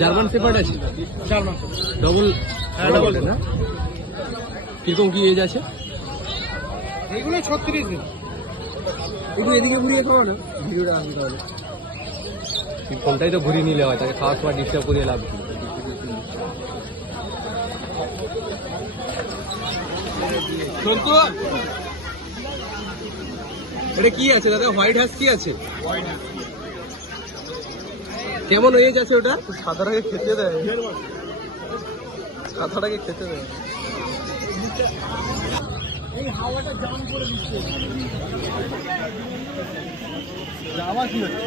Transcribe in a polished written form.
German shepherd আছে? German double? হ্যাঁ, double। না? কিরকম কি এজ আছে? এইগুলো 36 দিন। একটু এদিকে ঘুরিয়ে খাওয়া না, ভিডিওটা আসবে তাহলে। ফোনটাই তো ঘুরিয়ে নিলে হয়, তাকে খাওয়ার সময় ডিস্টার্ব করিয়ে লাভ কি? সন্তু, এটা কি আছে দাদা? হোয়াইট হাঁস কি আছে? কেমন এজ আছে ওটা? সাদাটাকে খেতে দেয়, সাদাটাকে খেতে দেয়। এই হাওয়াটা জাম করে দিচ্ছে। যাওয়া কি হচ্ছে?